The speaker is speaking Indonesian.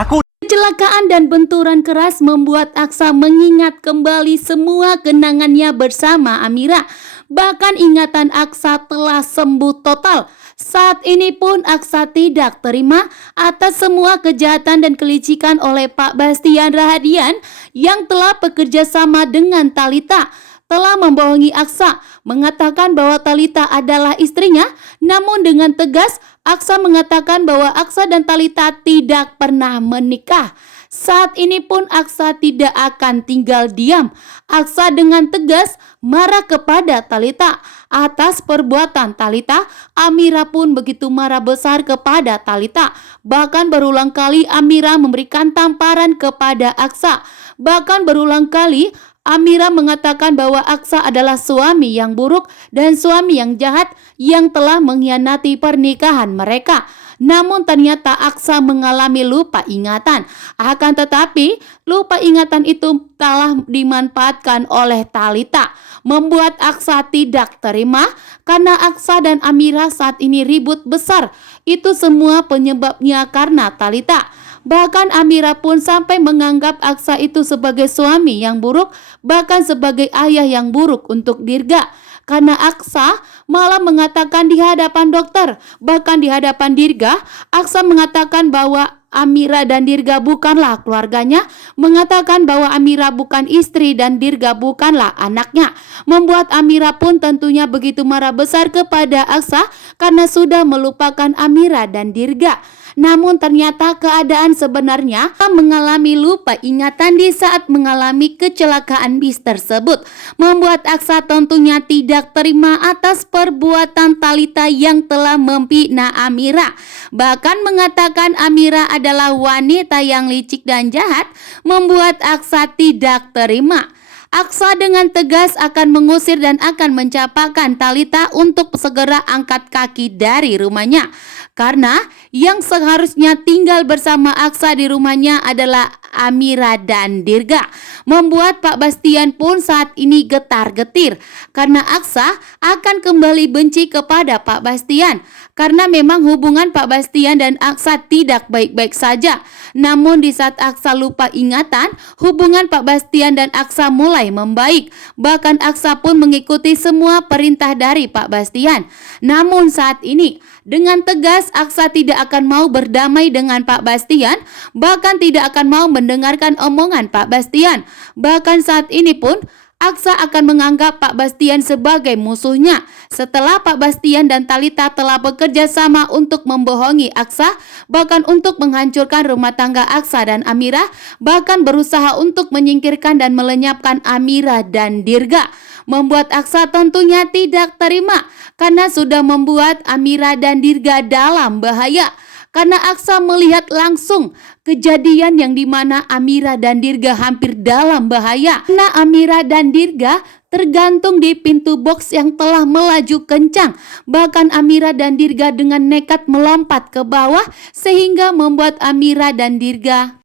Aku Kecelakaan dan benturan keras membuat Aksa mengingat kembali semua kenangannya bersama Amira. Bahkan ingatan Aksa telah sembuh total. Saat ini pun Aksa tidak terima atas semua kejahatan dan kelicikan oleh Pak Bastian Rahadian yang telah bekerja sama dengan Talita. Telah membohongi Aksa, mengatakan bahwa Talita adalah istrinya, namun dengan tegas Aksa mengatakan bahwa Aksa dan Talita tidak pernah menikah. Saat ini pun Aksa tidak akan tinggal diam. Aksa dengan tegas marah kepada Talita atas perbuatan Talita. Amira pun begitu marah besar kepada Talita. Bahkan berulang kali Amira memberikan tamparan kepada Aksa. Bahkan berulang kali Amira mengatakan bahwa Aksa adalah suami yang buruk dan suami yang jahat yang telah mengkhianati pernikahan mereka. Namun ternyata Aksa mengalami lupa ingatan. Akan tetapi lupa ingatan itu telah dimanfaatkan oleh Talita, membuat Aksa tidak terima karena Aksa dan Amira saat ini ribut besar. Itu semua penyebabnya karena Talita. Bahkan Amira pun sampai menganggap Aksa itu sebagai suami yang buruk, bahkan sebagai ayah yang buruk untuk Dirga. Karena Aksa malah mengatakan di hadapan dokter, bahkan di hadapan Dirga, Aksa mengatakan bahwa Amira dan Dirga bukanlah keluarganya, mengatakan bahwa Amira bukan istri dan Dirga bukanlah anaknya. Membuat Amira pun tentunya begitu marah besar kepada Aksa karena sudah melupakan Amira dan Dirga. Namun ternyata keadaan sebenarnya mengalami lupa ingatan di saat mengalami kecelakaan bis tersebut, membuat Aksa tentunya tidak terima atas perbuatan Talita yang telah memfitnah Amira. Bahkan mengatakan Amira adalah wanita yang licik dan jahat, membuat Aksa tidak terima. Aksa dengan tegas akan mengusir dan akan mencapakan Talita untuk segera angkat kaki dari rumahnya. Karena yang seharusnya tinggal bersama Aksa di rumahnya adalah Amira dan Dirga. Membuat Pak Bastian pun saat ini getar-getir karena Aksa akan kembali benci kepada Pak Bastian. Karena memang hubungan Pak Bastian dan Aksa tidak baik-baik saja. Namun di saat Aksa lupa ingatan, hubungan Pak Bastian dan Aksa mulai membaik. Bahkan Aksa pun mengikuti semua perintah dari Pak Bastian. Namun saat ini dengan tegas Aksa tidak akan mau berdamai dengan Pak Bastian, bahkan tidak akan mau mendengarkan omongan Pak Bastian. Bahkan saat ini pun Aksa akan menganggap Pak Bastian sebagai musuhnya. Setelah Pak Bastian dan Talita telah bekerja sama untuk membohongi Aksa, bahkan untuk menghancurkan rumah tangga Aksa dan Amira, bahkan berusaha untuk menyingkirkan dan melenyapkan Amira dan Dirga, membuat Aksa tentunya tidak terima karena sudah membuat Amira dan Dirga dalam bahaya. Karena Aksa melihat langsung kejadian yang dimana Amira dan Dirga hampir dalam bahaya. Karena Amira dan Dirga tergantung di pintu box yang telah melaju kencang. Bahkan Amira dan Dirga dengan nekat melompat ke bawah sehingga membuat Amira dan Dirga